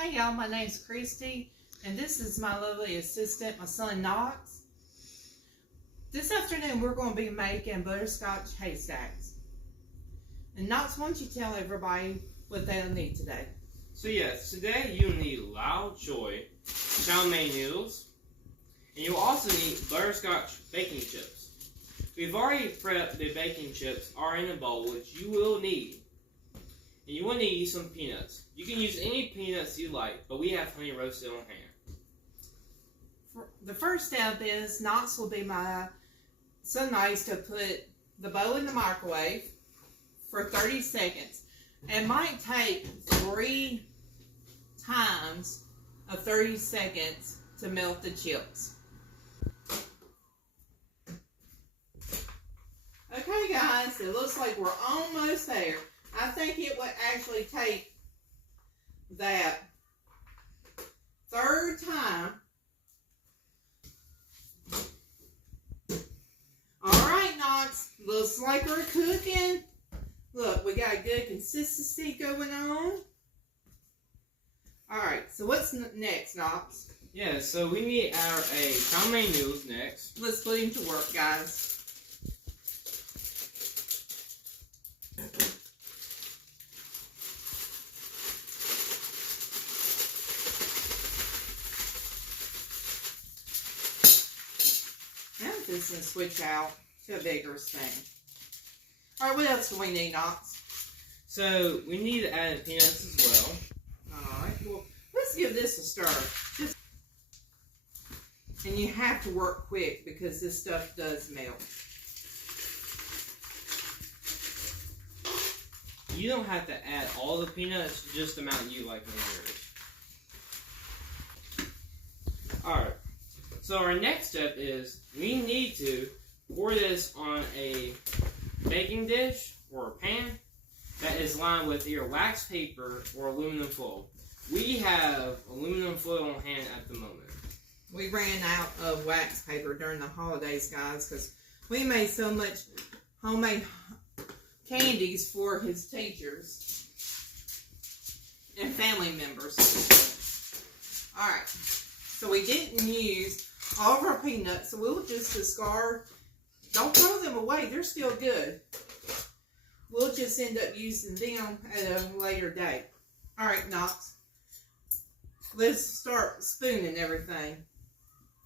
Hey y'all, my name's Christy, and this is my lovely assistant, my son Knox. This afternoon we're going to be making Butterscotch Haystacks. And Knox, why don't you tell everybody what they'll need today? So yes, today you'll need loud choy, chow mein noodles, and you'll also need butterscotch baking chips. We've already prepped the baking chips are in a bowl, which you will need. And you will need some peanuts. You can use any peanuts you like, but we have honey roasted on hand. The first step is Knox will be so nice to put the bowl in the microwave for 30 seconds. It might take 3 times of 30 seconds to melt the chips. Okay guys, it looks like we're almost there. I think it would actually take that 3rd time. Alright Knox, looks like we're cooking. Look, we got a good consistency going on. Alright, so what's next, Knox? Yeah, so we need our chow mein noodles next. Let's put him to work, guys. Now this can switch out to a bigger thing. Alright, what else do we need, Knox? So we need to add peanuts as well. Alright, well, let's give this a stir. And you have to work quick because this stuff does melt. You don't have to add all the peanuts, just the amount you like in yours. Alright, so our next step is we need to pour this on a baking dish or a pan that is lined with either wax paper or aluminum foil. We have aluminum foil on hand at the moment. We ran out of wax paper during the holidays, guys, because we made so much homemade candies for his teachers and family members. Alright, so we didn't use all of our peanuts, so we'll just discard. Don't throw them away, they're still good. We'll just end up using them at a later date. Alright, Knox, let's start spooning everything.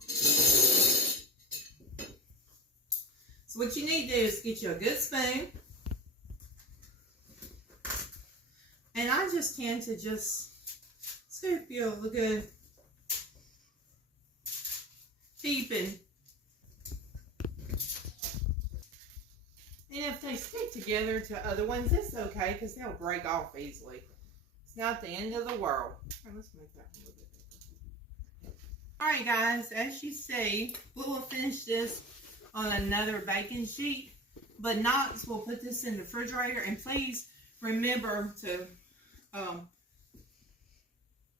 So what you need to do is get you a good spoon. And I just tend to just scoop you a good heaping. And if they stick together to other ones, it's okay because they'll break off easily. It's not the end of the world. Right, let's make that a little bit bigger. Alright guys, as you see, we will finish this on another baking sheet. But Knox will put this in the refrigerator, and please remember to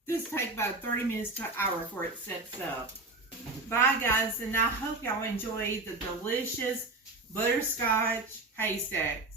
this take about 30 minutes to an hour before it sets up. Bye guys, and I hope y'all enjoy the delicious Butterscotch Haystacks.